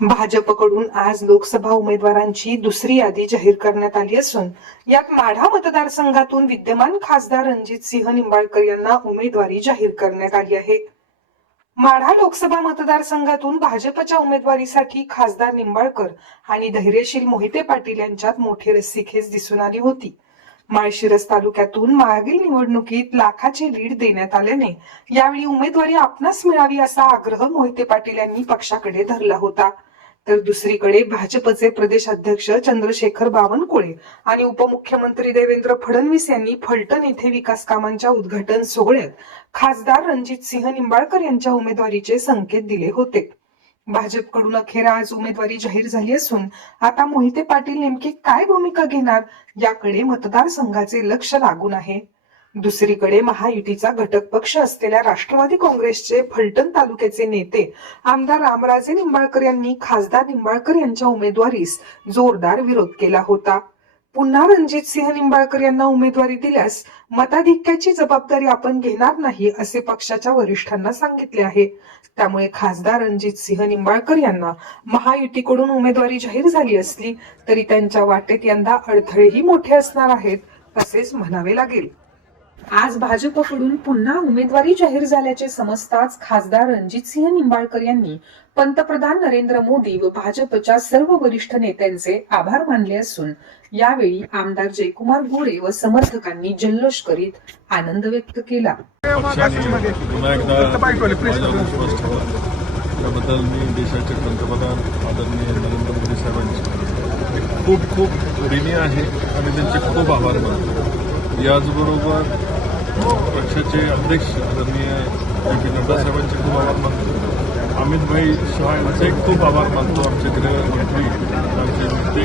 भाजपकडून आज लोकसभा उमेदवारांची दुसरी यादी जाहीर करण्यात आली असून यात माढा मतदारसंघातून विद्यमान खासदार रणजित सिंह निंबाळकर यांना उमेदवारी जाहीर करण्यात आली आहे. माढा लोकसभा मतदारसंघातून भाजपच्या उमेदवारीसाठी खासदार निंबाळकर आणि धैर्यशील मोहिते पाटील यांच्यात मोठी रस्सीखेच दिसून आली होती. माळशिरस तालुक्यातून मागील निवडणुकीत लाखाचे लीड देण्यात आल्याने यावेळी उमेदवारी आपणास मिळावी असा आग्रह मोहिते पाटील यांनी पक्षाकडे धरला होता. तर दुसरीकडे भाजपचे प्रदेश अध्यक्ष चंद्रशेखर बावनकुळे आणि उपमुख्यमंत्री देवेंद्र फडणवीस यांनी फलटण येथे विकास कामांच्या उद्घाटन सोहळ्यात खासदार रणजित सिंह निंबाळकर यांच्या उमेदवारीचे संकेत दिले होते. भाजपकडून अखेर आज उमेदवारी जाहीर झाली असून आता मोहिते पाटील नेमके काय भूमिका घेणार याकडे मतदारसंघाचे लक्ष लागून आहे. दुसरीकडे महायुतीचा घटक पक्ष असलेल्या राष्ट्रवादी काँग्रेसचे फलटण तालुक्याचे नेते आमदार रामराजे निंबाळकर यांनी खासदार निंबाळकर यांच्या उमेदवारीस जोरदार विरोध केला होता. पुन्हा रणजित सिंह निंबाळकर यांना उमेदवारी दिल्यास मताधिक्याची जबाबदारी आपण घेणार नाही असे पक्षाच्या वरिष्ठांना सांगितले आहे. त्यामुळे खासदार रणजित सिंह निंबाळकर यांना महायुतीकडून उमेदवारी जाहीर झाली असली तरी त्यांच्या वाटेत यंदा अडथळेही मोठे असणार आहेत असेच म्हणावे लागेल. आज भाजपकडून पुन्हा उमेदवारी जाहीर झाल्याचे समजताच खासदार रणजितसिंह निंबाळकर यांनी पंतप्रधान नरेंद्र मोदी व भाजपच्या सर्व वरिष्ठ नेत्यांचे आभार मानले असून यावेळी आमदार जयकुमार गोरे व समर्थकांनी जल्लोष करीत आनंद व्यक्त केला. त्याबद्दल मी देशाचे पंतप्रधान आदरणीय नरेंद्र मोदी साहेबांचे खूप खूप ऋणी आहे आणि त्यांचे खूप आभार मानतो. याचबरोबर पक्षाचे अध्यक्ष आदरणीय जे पी नड्डा साहेबांचे खूप आभार मानतो. अमित भाई शहा यांचे खूप आभार मानतो आमचे गृहमंत्री आमचे नेते.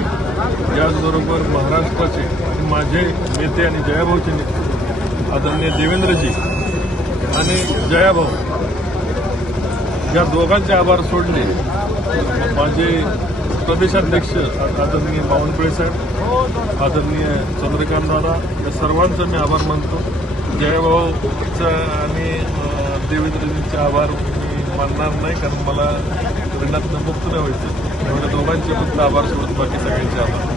याचबरोबर महाराष्ट्राचे माझे नेते आणि जयाभाऊचे नेते आदरणीय देवेंद्रजी आणि जयाभाऊ या दोघांचे आभार सोडले. माझे प्रदेशाध्यक्ष आदरणीय बावनकुळे साहेब आदरणीय चंद्रकांत दादा या सर्वांचा मी आभार मानतो. जयभाऊचा आणि देवेंद्रजींचे आभार मी मानणार नाही कारण मला ऋणातनं मुक्त नाही व्हायचं. त्यामुळे दोघांचे फक्त आभार सोडून बाकी सगळ्यांचे आभार.